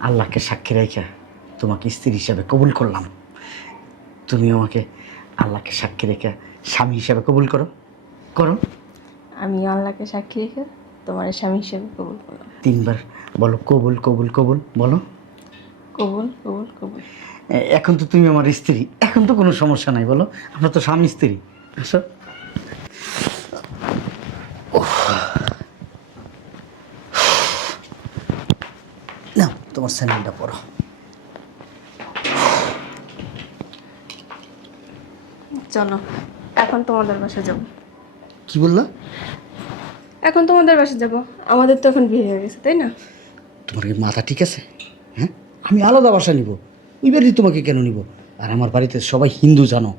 আল্লাহকে সাক্ষী রেখে তোমাকে স্ত্রী হিসাবে কবুল করলাম। তুমি আমাকে আল্লাহকে সাক্ষী রেখে স্বামী হিসাবে কবুল করো। করো। আমি আল্লাহকে সাক্ষী রেখে তোমার স্বামী হিসেবে কবুল করলাম। 3 বার বলো, কবুল কবুল কবুল বলো। কবুল কবুল কবুল। এখন তো তুমি আমার স্ত্রী, এখন তো কোনো সমস্যা নাই, বলো। আমরা তো স্বামী স্ত্রী। আসো। না, তোমার স্যান্ডেলটা পরো। চলো এখন তোমাদের বাসায় যাব। কি বললা? এখন তোমাদের বাসায় যাব, আমাদের তো এখন বিয়ে হয়ে গেছে তাই না? তোমার কি মাথা ঠিক আছে? হ্যাঁ, আমি আলাদা বাসা নিব। ওই বাড়ি তোমাকে কেন নিব? আর আমার বাড়িতে সবাই হিন্দু, জানো।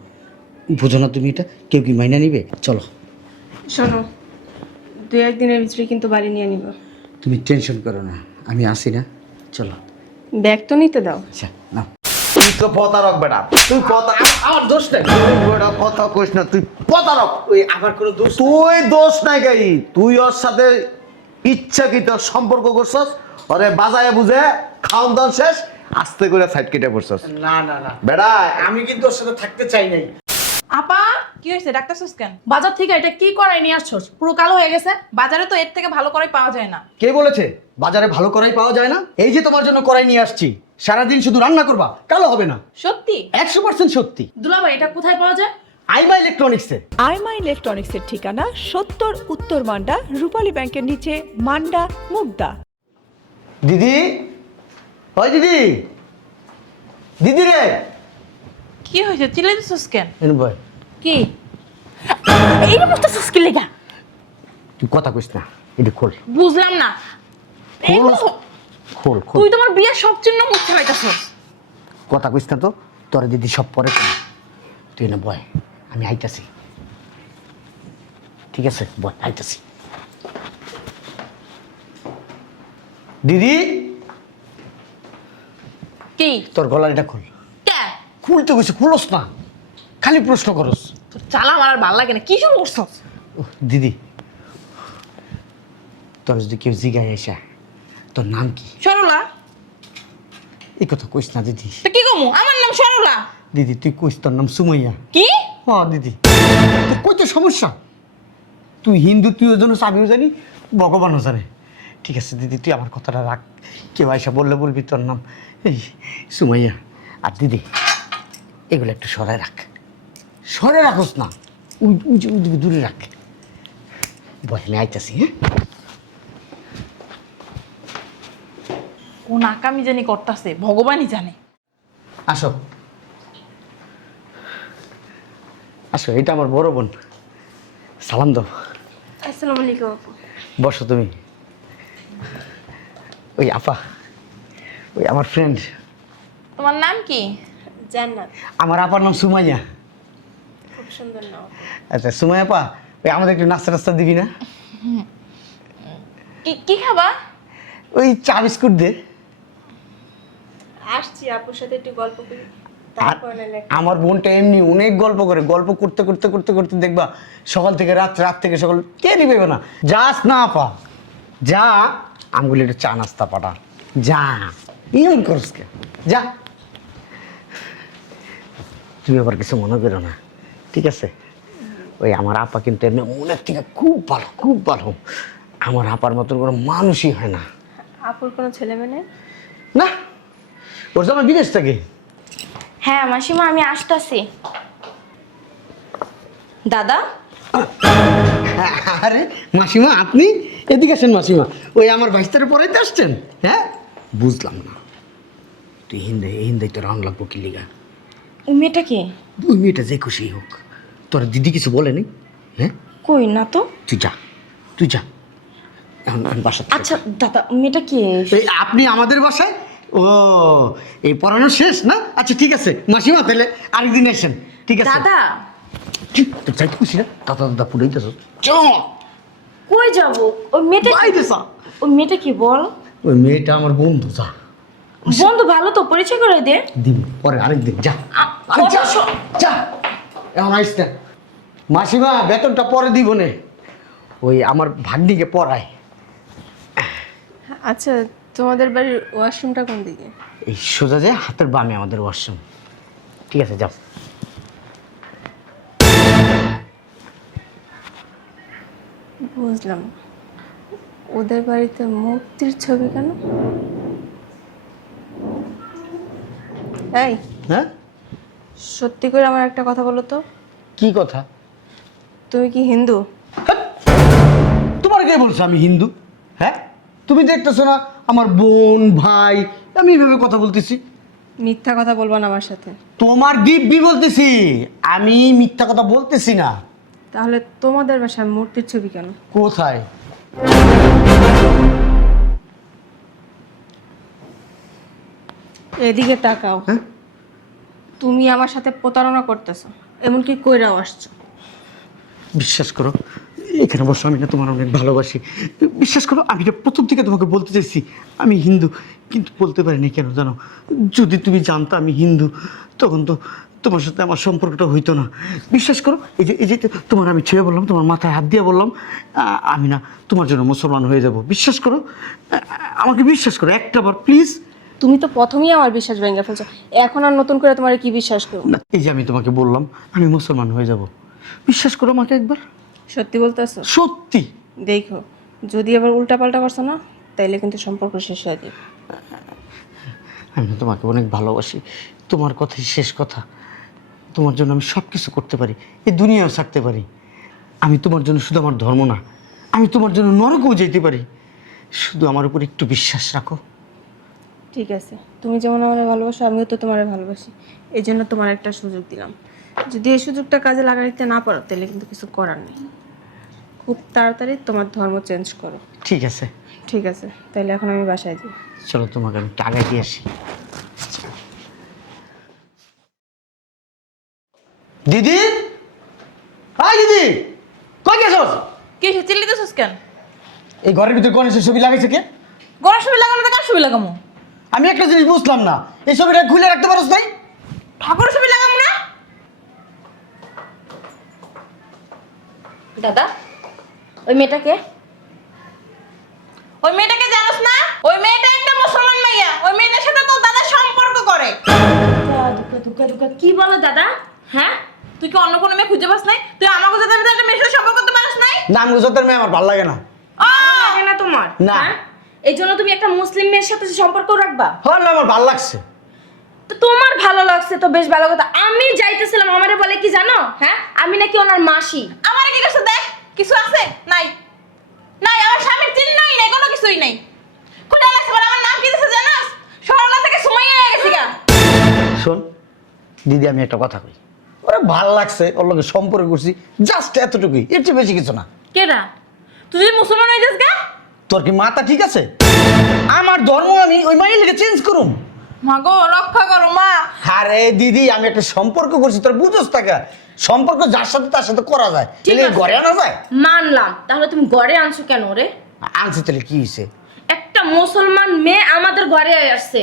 বোঝো না তুমি এটা? কেউ কি মাইনা নিবে? চলো। শোনো, 2-1 দিনের ভিতরে কিন্তু বাড়ি নিয়ে নিব। তুমি টেনশন করো না, আমি আসি না। চলো। ব্যাগ তো নিতে দাও। আচ্ছা নাও। তুই তো প্রতারক বেটা, তুই প্রতারক। আমার দোষ নাই। বেটা কথা কইস না, তুই প্রতারক। ওই আমার কোনো দোষ নাই। তুই দোষ নাই গাই, তুই ওর সাথে ইচ্ছাকৃত সম্পর্ক করছস, ওরে বাজায় বুঝে খাওন দাওন শেষ আস্তে করে সাইড কেটে পড়ছস। না না না বেটা আমি কিন্তু ওর সাথে থাকতে চাই নাই। আপা কি হয়েছে ডাক্তারছস কেন? বাজার থেকে এটা কি করাই নিয়ে আসছস? পুরো কালো হয়ে গেছে। বাজারে তো এর থেকে ভালো করাই পাওয়া যায় না। কে বলেছে বাজারে ভালো করাই পাওয়া যায় না? এই যে তোমার জন্য করাই নিয়ে আসছি, সারাদিন শুধু রান্না করবা, কালো হবে না। সত্যি? 100% সত্যি। দুলাভাই এটা কোথায় পাওয়া যায়? আইবা ইলেকট্রনিক্সে। আইমা ইলেকট্রনিক্সের ঠিকানা 70 উত্তর মান্ডা, রূপালী ব্যাংকের নিচে, মান্ডা, মুগদা। দিদি, ওই দিদি, দিদি রে। কি হয়েছে চিল্লাইতেছস কেন? এনে বয়। কি এই বলতেছস কি লেগা? তুই কথা কইস না, এটা খোল। বুঝলাম না। এই খোল বুঝ- খোল খোল। তুই তোমার বিয়ের সব চিহ্ন মুছে ফেলাইতেছস। কথা কইস না তো, তোর দিদি সব পরে কই। তুই না বয়, আমি আইতাছি। ঠিক আছে, বয়, আইতাছি। দিদি, কি তোর গলার এটা খোল। কে? খুলতে কইছি, খুলস না, খালি প্রশ্ন করস। তোর চালা আমার আর ভালো লাগে না। কি শুরু করছস? ওহ, দিদি, তোর যদি কেউ জিগায় আইসা তোর নাম কি, সরলা। এই কথা কইস না দিদি। তো কি কমু? আমার নাম সরলা। দিদি তুই কইস তোর নাম সুমাইয়া। কি? হ দিদি, তোর কই তো সমস্যা? তুই হিন্দু, তুইও জানিস, আমিও জানি, ভগবানও জানে। ঠিক আছে দিদি, তুই আমার কথাটা রাখ। কেউ আইসা বললে বলবি তোর নাম এই সুমাইয়া। আর দিদি, এগুলো একটু সরাই রাখ, সরে রাখোস না, ওই দূরে রাখ। বয়, আমি আইতাছি। হ্যাঁ, কোন আকামি জানি করতাছে, ভগবানই জানে। আসো আসো, এটা আমার বড় বোন। সালাম দাও। আসসালামু আলাইকুম আপু। বসো তুমি। ওই আপা, ওই আমার ফ্রেন্ড। তোমার নাম কি? জান্নাত। আমার আপার নাম সুমাইয়া। খুব সুন্দর নাম। আচ্ছা সুমাইয়া আপা, ওই আমাদের একটু নাস্তা টাস্তা দিবি না? কি কি খাবা? ওই চা বিস্কুট দে। আসছি আপুর সাথে একটু গল্প করি, আর তারপর না লেখা। আমার বোনটা এমনি অনেক গল্প করে, গল্প করতে করতে করতে করতে দেখবা সকাল থেকে রাত, রাত থেকে সকাল, কে দিবে না। যাস না আপা, যা। আমগুলি একটু চা নাস্তা পাঠা, যা। ইয়ন করস কে, যা। তুমি আবার কিছু মনে করো না, ঠিক আছে? ওই আমার আপা কিন্তু এমনি মনের থেকে খুব ভালো, খুব ভালো। আমার আপার মতন কোনো মানুষই হয় না। আপুর কোনো ছেলে মেয়ে নেই? না, ওর তো আমার বিদেশ থেকে। হ্যাঁ মাসিমা আমি আসতেছি। দাদা আরে মাসিমা, আপনি এদিকে আসেন মাসিমা। ওই আমার ভাইস্তারে পড়াইতে আসছেন? হ্যাঁ, বুঝলাম না। তুই হিন্দাই তো রান লাগবো কি লিগা? ওই মেয়েটা কে? ওই মেয়েটা যে খুশি হোক, তোর দিদি কিছু বলেনি? হ্যাঁ, কই না তো। তুই যা, তুই যা। এখন আমি বাসা থেকে আচ্ছা দাদা মেয়েটা কে? এই আপনি আমাদের বাসায়? ও, এই পড়ানো শেষ না? আচ্ছা ঠিক আছে মাসিমা, তাহলে আরেকদিন আসেন, ঠিক আছে? দাদা তোর চাইতে খুশি না? দাদা দাদা পুরাইতেছ। চ কই যাবো? ওই মেয়েটা বাইরে যা। ওই মেয়েটা কি বল? ওই মেয়েটা আমার বন্ধু, যা। বন্ধু ভালো তো, পরিচয় করে দে। দিব পরে, আরেকদিন যা। আরে যা, যা, এখন আইস না। মাসিমা বেতনটা পরে দিব নে। ওই আমার ভাগ্নিকে পড়ায়। আচ্ছা তোমাদের বাড়ির ওয়াশরুমটা কোন দিকে? এই সোজা যে হাতের বামে আমাদের ওয়াশরুম। ঠিক আছে, যাও। বুঝলাম। ওদের বাড়িতে মূর্তির ছবি কেন? এই, হ্যাঁ, সত্যি করে আমার একটা কথা বলো তো, কি কথা? তুমি কি হিন্দু? তোমার কে বলছো আমি হিন্দু? হ্যাঁ, তুমি দেখতেছো না আমার বোন ভাই, আমি এইভাবে কথা বলতেছি। মিথ্যা কথা বলবা না আমার সাথে। তোমার দিব্যি বলতেছি, আমি মিথ্যা কথা বলতেছি না। তাহলে তোমাদের বাসায় মূর্তির ছবি কেন? কোথায়? এদিকে তাকাও। হ্যাঁ? তুমি আমার সাথে প্রতারণা করতেছো, এমনকি কইরাও আসছো। বিশ্বাস করো, এখানে বসো, আমি না তোমার অনেক ভালোবাসি। বিশ্বাস করো, আমি না প্রথম থেকে তোমাকে বলতে চাইছি আমি হিন্দু, কিন্তু বলতে পারিনি। কেন জানো? যদি তুমি জানতো আমি হিন্দু, তখন তো তোমার সাথে আমার সম্পর্কটা হইতো না। বিশ্বাস করো, এই যে তোমার আমি ছুঁয়ে বললাম, তোমার মাথায় হাত দিয়ে বললাম আমি না তোমার জন্য মুসলমান হয়ে যাব। বিশ্বাস করো, আমাকে বিশ্বাস করো একটা বার প্লিজ। তুমি তো প্রথমেই আমার বিশ্বাস ভেঙে ফেলছো, এখন আর নতুন করে তোমার কি বিশ্বাস করবো? না, এই যে আমি তোমাকে বললাম আমি মুসলমান হয়ে যাব, বিশ্বাস করো আমাকে একবার। সত্যি বলতেছো? সত্যি। দেখো, যদি আবার উল্টাপাল্টা করছো না, তাইলে কিন্তু সম্পর্ক শেষ হয়ে যাবে। আমি না তোমাকে অনেক ভালোবাসি, তোমার কথাই শেষ কথা। তোমার জন্য আমি সব কিছু করতে পারি, এই দুনিয়াও থাকতে পারি। আমি তোমার জন্য শুধু আমার ধর্ম না, আমি তোমার জন্য নরকেও যেতে পারি। শুধু আমার উপর একটু বিশ্বাস রাখো। ঠিক আছে, তুমি যেমন আমার ভালোবাসো, আমিও তো তোমার ভালোবাসি। এই জন্য তোমার একটা সুযোগ দিলাম। যদি এই সুযোগটা কাজে লাগাইতে না পারো, তাহলে কিন্তু কিছু করার নেই। খুব তাড়াতাড়ি তোমার ধর্ম চেঞ্জ করো। ঠিক আছে, ঠিক আছে, তাহলে এখন আমি বাসায় যাই। চলো তোমাকে আমি টাকা দিয়ে আসি। দিদি, হাই দিদি, কই গেছস? কি চিল্লিতেছিস কেন? এই ঘরের ভিতরে গণেশের ছবি লাগাইছে কে? গড়ার ছবি লাগানো তো কার ছবি লাগামো? আমি একটা জিনিস বুঝলাম না, এই ছবিটা খুলে রাখতে পারোস নাই? ঠাকুরের ছবি লাগামো না? দাদা, ওই মেয়েটাকে? ওই মেয়েটাকে জানোস না? ওই মেয়েটা একটা মুসলমান মাইয়া, ওই মেয়েটার সাথে তো দাদা সম্পর্ক করে। কি বলো দাদা? হ্যাঁ, তুই কি অন্য কোনো মেয়ে খুঁজে পাস নাই? তুই আমাকে সাথে একটা মেয়ের সাথে সম্পর্ক করতে পারিস নাই? নাম গুজরাতের মেয়ে আমার ভালো লাগে না। লাগে না তোমার? না। হ্যাঁ? এই জন্য তুমি একটা মুসলিম মেয়ের সাথে সম্পর্ক রাখবা? হ্যাঁ না, আমার ভালো লাগছে। তো তোমার ভালো লাগছে তো বেশ ভালো কথা। আমি যাইতেছিলাম, আমারে বলে কি জানো? হ্যাঁ, আমি নাকি ওনার মাসি। আমার কি কিছু দেখ, কিছু আছে? নাই নাই, আমার স্বামীর চিহ্নই নাই, কোনো কিছুই নাই। কোথায় লাগছে বলে? আমার নাম কি দিছে জানোস? সরলা থেকে সুমাইয়া হয়ে গেছি গা। শোন দিদি, আমি একটা কথা কই, ওরে ভাল লাগছে, ওর লগে সম্পর্ক করছি, জাস্ট এতটুকুই, এর চেয়ে বেশি কিছু না। কেডা? তুই যদি মুসলমান হয়ে যাস গা? তোর কি মাথা ঠিক আছে? আমার ধর্ম আমি ওই মাইয়ের লেগে চেঞ্জ করুম? মা গো, রক্ষা করো মা। আরে দিদি, আমি একটা সম্পর্ক করছি, তোর বুঝোস টাকা সম্পর্ক যার সাথে তার সাথে করা যায়, ঠিক এলে আছে। ঘরে আনা যায়? মানলাম, তাহলে তুমি ঘরে আনছো কেন রে? আনছি তাহলে কি হয়েছে? একটা মুসলমান মেয়ে আমাদের ঘরে আসছে,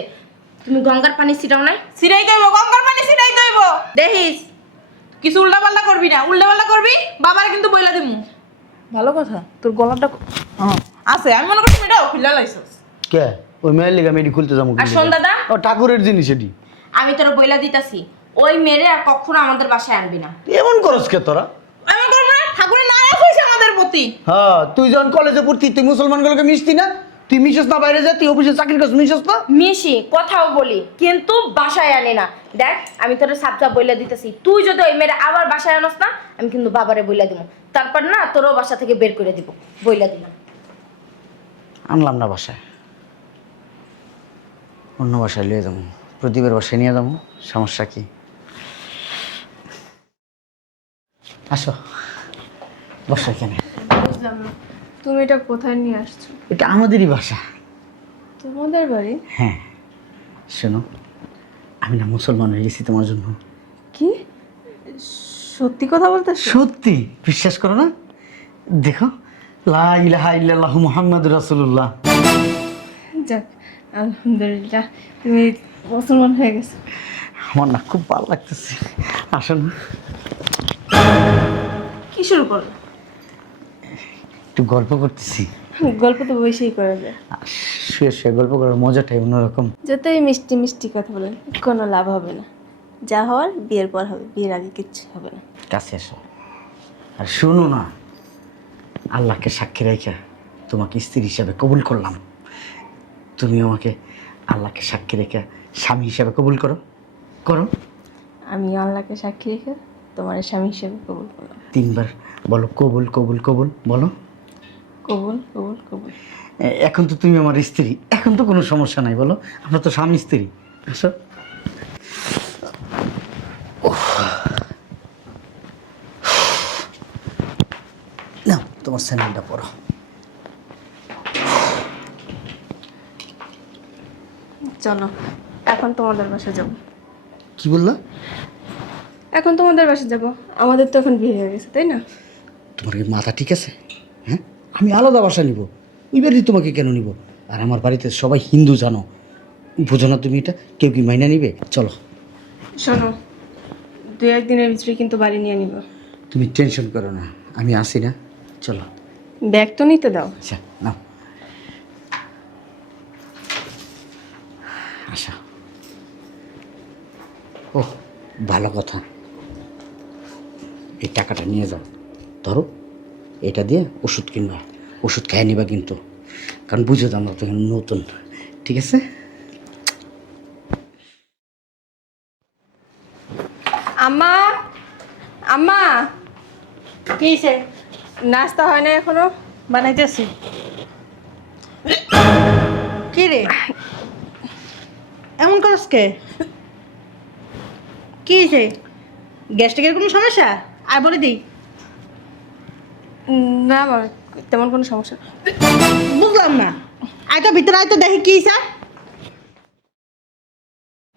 তুমি গঙ্গার পানি ছিটাও নাই? সিরাই দইব, গঙ্গার পানি সিরাই দইব। দেখিস কিছু উল্টাপাল্টা করবি না, উল্টাপাল্টা করবি বাবারে কিন্তু বইলা দিমু। ভালো কথা, তোর গলাটা আছে, আমি মনে করছি এটাও খুলে লাইছস। কে? ওই মায়ের লেগে আমি এটি খুলতে যাবো? আর শোন দাদা, ও ঠাকুরের জিনিস এটি। আমি তোর বইলা দিতাছি, ওই মেরে আর কখনো আমাদের বাসায় আনবি না। এমন করস কে তোরা? আমি করব না, ঠাকুরের নারাজ হইছে আমাদের প্রতি। হ্যাঁ, তুই যখন কলেজে পড়তি তুই মুসলমানগুলোকে মিশতি না? তুই মিশস না বাইরে যা, তুই অফিসে চাকরি করছিস, মিশস না? মিশি, কথাও বলি, কিন্তু বাসায় আনি না। দেখ, আমি তোর সাবজা বইলা দিতেছি, তুই যদি ওই মেয়েরা আবার বাসায় আনস না, আমি কিন্তু বাবারে বইলা দিব। তারপর না তোরও বাসা থেকে বের করে দিব, বইলা দিলাম। আনলাম না বাসায়, অন্য বাসায় নিয়ে যাবো, প্রদীপের বাসায় নিয়ে যাবো, সমস্যা কি? আসো, বসো এখানে। বুঝলাম না, তুমি এটা কোথায় নিয়ে আসছো? এটা আমাদেরই বাসা। তোমাদের বাড়ি? হ্যাঁ, শোনো, আমি না মুসলমান হয়ে গেছি তোমার জন্য। কি সত্যি কথা বলতেছো? সত্যি, বিশ্বাস করো না? দেখো, লা ইলাহা ইল্লাল্লাহু মুহাম্মাদুর রাসূলুল্লাহ। যাক, আলহামদুলিল্লাহ, তুমি মুসলমান হয়ে গেছো। আমার না খুব ভালো লাগতেছে। আসো না, কি শুরু করলো? একটু গল্প করতেছি। গল্প তো বসেই করা যায়। শুয়ে শুয়ে গল্প করার মজাটাই অন্যরকম। যতই মিষ্টি মিষ্টি কথা বলেন কোনো লাভ হবে না। যা হওয়ার বিয়ের পর হবে, বিয়ের আগে কিচ্ছু হবে না। কাছে এসো। আর শোনো না, আল্লাহকে সাক্ষী রেখে তোমাকে স্ত্রী হিসাবে কবুল করলাম। তুমি আমাকে আল্লাহকে সাক্ষী রেখে স্বামী হিসাবে কবুল করো। করো। আমি আল্লাহকে সাক্ষী রেখে তোমার স্বামী হিসেবে কবুল করলাম। 3 বার বলো, কবুল কবুল কবুল বলো। কবুল কবুল কবুল। এখন তো তুমি আমার স্ত্রী, এখন তো কোনো সমস্যা নাই, বলো। আমরা তো স্বামী স্ত্রী। আসো। না, তোমার স্যান্ডেলটা পরো। চলো এখন তোমাদের বাসায় যাব। কি বললা? এখন তোমাদের বাসায় যাব, আমাদের তো এখন বিয়ে হয়ে গেছে তাই না? তোমার কি মাথা ঠিক আছে? হ্যাঁ, আমি আলাদা বাসা নিব, ওই বাড়ি তোমাকে কেন নিব? আর আমার বাড়িতে সবাই হিন্দু, জানো, বোঝো না তুমি এটা? কেউ কি মাইনা নিবে? চলো। শোনো, 2-1 দিনের ভিতরে কিন্তু বাড়ি নিয়ে নিব। তুমি টেনশন করো না, আমি আসি না। চলো। ব্যাগ তো নিতে দাও। আচ্ছা নাও। আচ্ছা, ও ভালো কথা, এই টাকাটা নিয়ে যাও। ধরো, এটা দিয়ে ওষুধ কিনবা, ওষুধ খাইয়ে নিবা কিন্তু, কারণ বুঝো তো আমরা তো এখন নতুন। ঠিক আছে? আম্মা, আম্মা, কি হইছে? নাস্তা হয় না এখনো? বানাইতেছি। কি রে এমন করস কে? কি হয়েছে? গ্যাস্ট্রিকের কোনো সমস্যা? আর বলে দিই। না মা, তেমন কোনো সমস্যা না। বুঝলাম না। আয়তো ভিতরে আয়তো দেখি কি স্যার।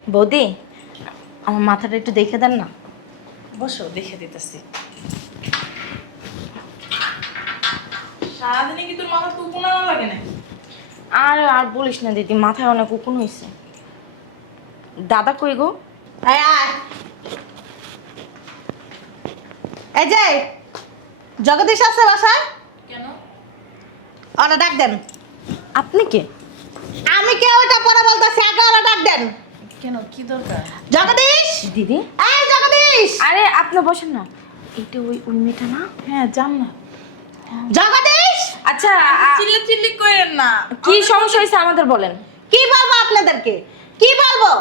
বৌদি, আমার মাথাটা একটু দেখে দেন না। বসো, দেখে দিতেছি। সারাদিনে কি তোর মাথা টুকুনা লাগে না? আর আর বলিস না দিদি, মাথায় অনেক উকুন হয়েছে। দাদা কই গো? আয় আয়। এই যে জগদীশ আছে বাসায়? কেন? ওরা ডাক দেন। আপনি কে? আমি কে ওইটা পরে বলতেছি, আগে ওরা ডাক দেন। কেন, কি দরকার? জগদীশ, দিদি? এই জগদীশ, আরে আপনি বসেন না। এটা ওই ওই মেয়েটা না? হ্যাঁ, যান না। জগদীশ। আচ্ছা চিল্লি চিল্লি করেন না। কি সমস্যা হয়েছে আমাদের বলেন। কি বলবো আপনাদেরকে? কি বলবো?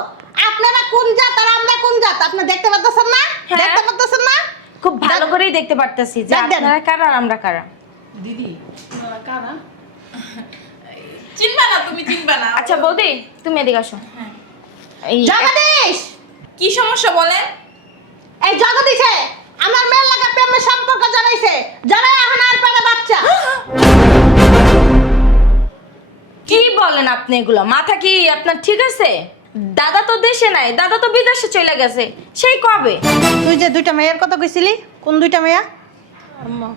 আপনারা কোন জাত আর আমরা কোন জাত? আপনি দেখতে পাচ্ছেন না? হ্যাঁ। দেখতে পাচ্ছেন না? খুব ভালো করেই দেখতে পারতেছি যে ডাক দেন। আপনারা কারা আর আমরা কারা। দিদি, তোমরা কারা? চিনবা না, তুমি চিনবা না। আচ্ছা বৌদি, তুমি এদিকে আসো। এই জগদীশ, কি সমস্যা বলেন? এই জগদীশে আমার মেয়ের লাগা প্রেমের সম্পর্ক জানাইছে, জানাই এখন আর পেটে বাচ্চা। কি বলেন আপনি এগুলো? মাথা কি আপনার ঠিক আছে? দাদা তো দেশে নাই, দাদা তো বিদেশে চলে গেছে। সেই কবে? তুই যে 2টা মেয়ের কথা কইছিলি, কোন 2টা মেয়া? আম্মা,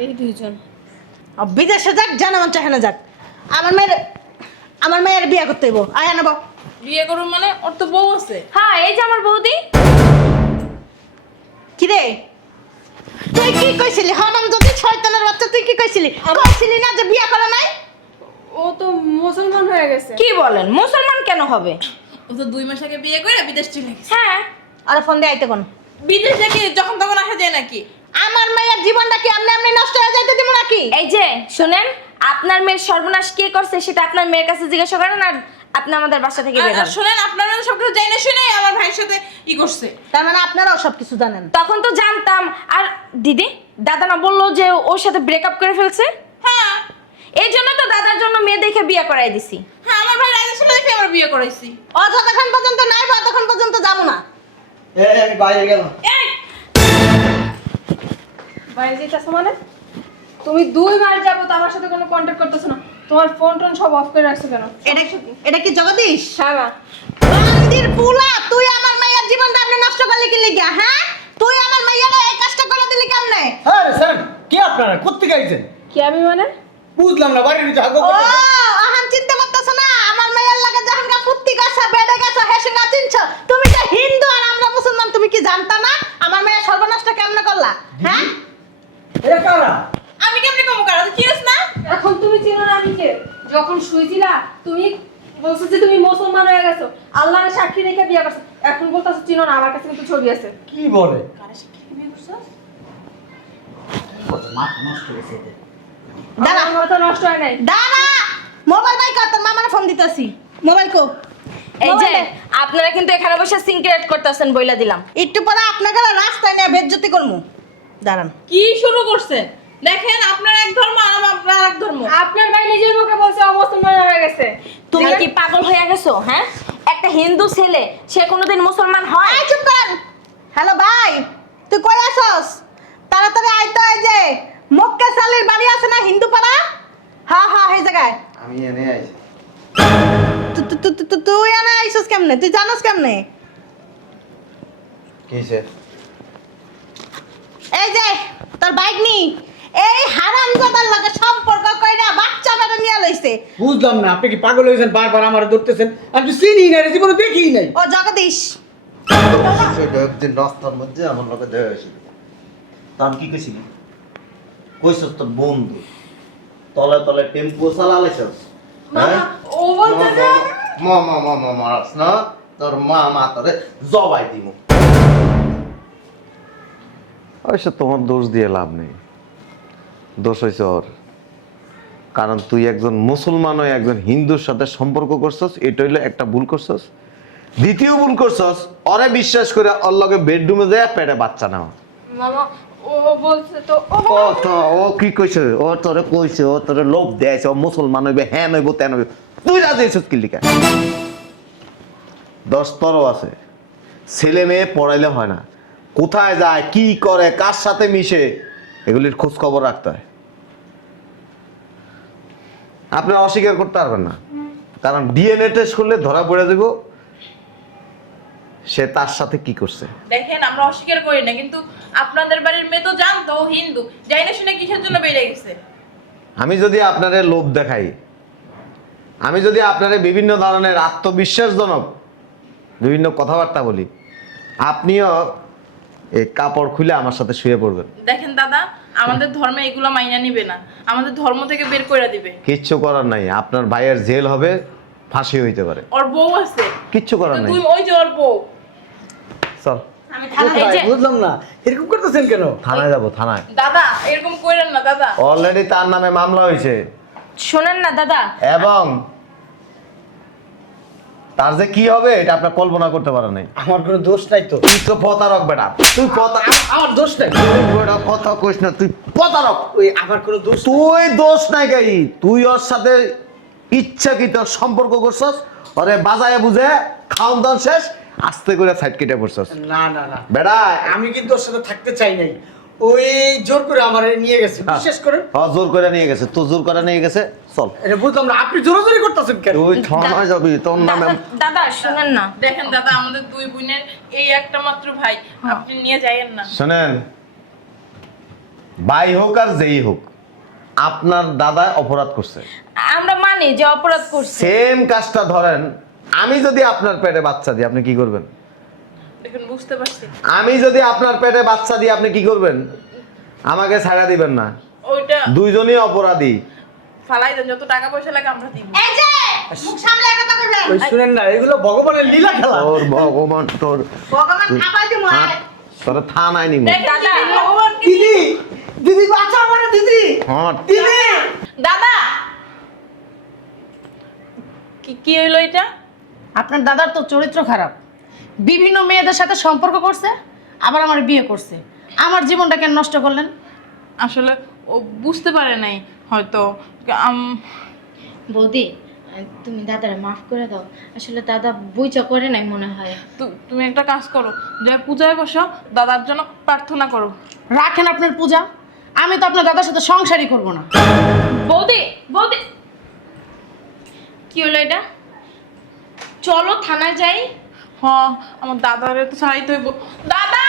এই 2জন। বিদেশে যাক, জানা চাহে না যাক, আমার মেয়ের বিয়ে করতে হইব। আয় আনব। বিয়ে করুন মানে? ওর তো বউ আছে। হ্যাঁ, এই যে আমার বৌদি। কি রে, তুই কি কইছিলি? হারাম যদি শয়তানের বাচ্চা, তুই কি কইছিলি? কইছিলি না যে বিয়ে করে নাই? ও তো মুসলমান হয়ে গেছে। কি বলেন? মুসলমান কেন হবে? ও তো 2 মাস আগে বিয়ে করে বিদেশ চলে গেছে। হ্যাঁ, আরে ফোন দিয়ে আইতে কোন। বিদেশ থেকে যখন তখন আসা যায় নাকি? আমার মেয়ের জীবনটা কি এমনি এমনি নষ্ট হয়ে যাইতে দিব নাকি? এই যে শুনেন, আপনার মেয়ের সর্বনাশ কে করছে সেটা আপনার মেয়ের কাছে জিজ্ঞাসা করেন, আর আপনি আমাদের বাসা থেকে বের হন। শুনেন, আপনারা সবকিছু জানি না শুনে আমার ভাইয়ের সাথে ই করছে। তার মানে আপনারাও সবকিছু জানেন। তখন তো জানতাম। আর দিদি, দাদা না বললো যে ওর সাথে ব্রেকআপ করে ফেলছে? হ্যাঁ এই জন্য তো দাদার জন্য মেয়ে দেখে বিয়ে করাই দিছি। হ্যাঁ, আমার ভাই রাজি ছিল দেখে আমরা বিয়ে করাইছি। ও যতক্ষণ পর্যন্ত নাই বা ততক্ষণ পর্যন্ত যাবো না। আমি বাইরে গেলাম। এই বাইরে যেতেছো মানে? তুমি 2 বার যাবো তো আমার সাথে কোনো কন্টাক্ট করতেছো না। তোমার ফোন টোন সব অফ করে রাখছো কেন? এটা কি জগদীশ? হ্যাঁ মা। বান্দির পুলা, তুই আমার মেয়ের জীবনটা আপনি নষ্ট করলি কি লিগা? হ্যাঁ, তুই আমার মেয়ের এই কাজটা করে দিলি কেমনে? হ্যাঁ স্যার, কি আপনারা কোত্থেকে আইছেন? কি আমি মানে? বুঝলাম না, বাড়ির ভিতরে ও আহান চিনতে পারতেছ না? আমার মেয়ের লাগে যখন গা ফুর্তি গেছে, বেড়ে গেছে, হেসে না চিনছ? তুমি তো হিন্দু আর আমরা মুসলমান, তুমি কি জানতা না? আমার মেয়ের সর্বনাশটা কেমনে করলা? হ্যাঁ, এটা কারা? আমি কেমনে কম করা? তুই চিনিস না? এখন তুমি চিনো না আমি কে? যখন শুইছিলা তুমি বলছো যে তুমি মুসলমান হয়ে গেছো, আল্লাহর সাক্ষী রেখে বিয়ে করছো, এখন বলতেছো চিনো না, আমার কাছে কিন্তু ছবি আছে। কি বলে? দাঁড়া, আমার তো নষ্ট হয় নাই। দাঁড়া, মোবাইল বাই কর, তোর মামার ফোন দিতেছি। মোবাইল কো। এই যে আপনারা কিন্তু এখানে বসে সিনক্রেট করতেছেন বইলা দিলাম। একটু পরে আপনাকে রাস্তায় নিয়ে বেজ্জতি করবো। দাঁড়ান। কি শুরু করছেন? দেখেন, আপনার এক ধর্ম আর আপনার এক ধর্ম। আপনার ভাই নিজের মুখে বলছে ও মুসলমান হয়ে গেছে। তুমি কি পাগল হয়ে গেছো? হ্যাঁ, একটা হিন্দু ছেলে সে কোনোদিন মুসলমান হয়? এই চুপ কর। হ্যালো ভাই, তুই কই আসছস? তাড়াতাড়ি আইতো। এই যে মক্কা সালির বাড়ি আছে না হিন্দু পাড়া? হ্যাঁ হ্যাঁ, এই জায়গায়। আমি এনে আইছি। তুই এনে আইছস কেমনে? তুই জানোস কেমনে? কিসে? এই যে তোর বাইক নি এই হারামজাদার লগে সম্পর্ক কইরা বাচ্চা বেটা নিয়ে লইছে। বুঝলাম না, আপনি কি পাগল হয়েছেন? বারবার আমার ধরতেছেন। আমি তো চিনি না, জীবনে দেখিই নাই। ও জগদীশ। সেটা একদিন রাস্তার মধ্যে আমার লোকে দেখা হয়েছিল। তার কি কইছিলি? কইছস তোর বন্ধু তলে তলে টেম্পো চালালাইছস। হ্যাঁ, ও বলতেছে মারাস না, তোর মা তোরে জবাই দিমু। অবশ্য তোমার দোষ দিয়ে লাভ নেই, দোষ হয়েছে ওর। কারণ তুই একজন মুসলমান হয়ে একজন হিন্দুর সাথে সম্পর্ক করছস, এটা হইলো একটা ভুল করছস। দ্বিতীয় ভুল করছস, ওরে বিশ্বাস করে ওর লগে বেডরুমে যায় পেটে বাচ্চা নেওয়া। মামা ও বলছে তো ও কি কইছে? ও তোরে কইছে, ও তোরে লোভ দেয়ছে, ও মুসলমান হইবে, হ্যাঁ হইব, তেন হইব। তুই রাজি হইছিস কি লিখা? 10 তরও আছে। ছেলে মেয়ে পড়াইলে হয় না, কোথায় যায়, কি করে, কার সাথে মিশে, এগুলির খোঁজ খবর রাখতে হয়। আপনি অস্বীকার করতে পারবেন না, কারণ ডিএনএ টেস্ট করলে ধরা পড়ে যাব সে তার সাথে কি করছে। দেখেন, আমরা অস্বীকার করি না, কিন্তু আপনাদের বাড়ির মেয়ে তো জানতো ও হিন্দু। যাই না শুনে কিসের জন্য বেড়ে গেছে? আমি যদি আপনারে লোভ দেখাই, আমি যদি আপনারে বিভিন্ন ধরনের আত্মবিশ্বাসজনক বিভিন্ন কথাবার্তা বলি, আপনিও এই কাপড় খুলে আমার সাথে শুয়ে পড়বেন। দেখেন দাদা, আমাদের ধর্মে এগুলো মাইনা নিবে না, আমাদের ধর্ম থেকে বের করে দিবে। কিচ্ছু করার নাই, আপনার ভাইয়ের জেল হবে, ফাঁসি হইতে পারে, ওর বউ আছে। কিচ্ছু করার নাই। তুই ওই যে ওর বউ। চল আমি থানায় এই যে বুঝলাম না, এরকম করতেছেন কেন? থানায় যাব, থানায়। দাদা এরকম কইরেন না দাদা। অলরেডি তার নামে মামলা হয়েছে, শোনেন না দাদা, এবং তার যে কি হবে এটা আপনি কল্পনা করতে পারেন নাই। আমার কোনো দোষ নাই তো। তুই তো প্রতারক বেটা, তুই আমার দোষ নাই। বেটা কথা কইস না, তুই প্রতারক। ওই আমার কোনো দোষ নাই। তুই দোষ নাই গাই, তুই ওর সাথে ইচ্ছাকৃত সম্পর্ক করছস, ওরে বাজায় বুঝে খাওন দাওন শেষ আস্তে করে সাইড কেটে পড়ছস। না না না, বেটা আমি কিন্তু ওর সাথে থাকতে চাই নাই। ওই জোর করে আমার নিয়ে গেছে, বিশ্বাস করেন। জোর করে নিয়ে গেছে, তো জোর করে নিয়ে গেছে। চল, এটা বুঝলাম না, আপনি জোরাজোরি করতেছেন কেন? তুই থানায় যাবি, তোর নামে। দাদা শোনেন না, দেখেন দাদা, আমাদের দুই বোনের এই একটা মাত্র ভাই, আপনি নিয়ে যাইয়েন না। শোনেন, ভাই হোক আর যেই হোক, আপনার দাদা অপরাধ করছে, আমরা মানি যে অপরাধ করছে। সেম কাজটা ধরেন আমি যদি আপনার পেটে বাচ্চা দিই, আপনি কি করবেন? দেখুন, বুঝতে পারছি। আমি যদি আপনার পেটে বাচ্চা দিই, আপনি কি করবেন? আমাকে ছাড়া দিবেন না, ওইটা দুইজনই অপরাধী। ফালাই দেন, যত টাকা পয়সা লাগে আমরা দিব। এই যে মুখ সামলে কথা কইবেন। ওই শুনেন না, এগুলো ভগবানের লীলা খেলা। তোর ভগবান, তোর ভগবান খাপাই দিমু। তোর থানায় নিব। দাদা ভগবান কি দিদি, দিদি বাঁচাও আমারে, দিদি, হ্যাঁ, দিদি। দাদা, কি কি হইলো এটা? আপনার দাদার তো চরিত্র খারাপ, বিভিন্ন মেয়েদের সাথে সম্পর্ক করছে, আবার আমার বিয়ে করছে। আমার জীবনটা কেন নষ্ট করলেন? আসলে ও বুঝতে পারে নাই হয়তো। বৌদি, তুমি দাদারে মাফ করে দাও। আসলে দাদা বুঝা করে নাই মনে হয়। তুমি একটা কাজ করো, যে পূজায় বসো, দাদার জন্য প্রার্থনা করো। রাখেন আপনার পূজা, আমি তো আপনার দাদার সাথে সংসারই করব না। বৌদি, বৌদি, কি হলো এটা? চলো থানায় যাই। হ, আমার দাদারে তো ছাড়াইতে হইব। দাদা,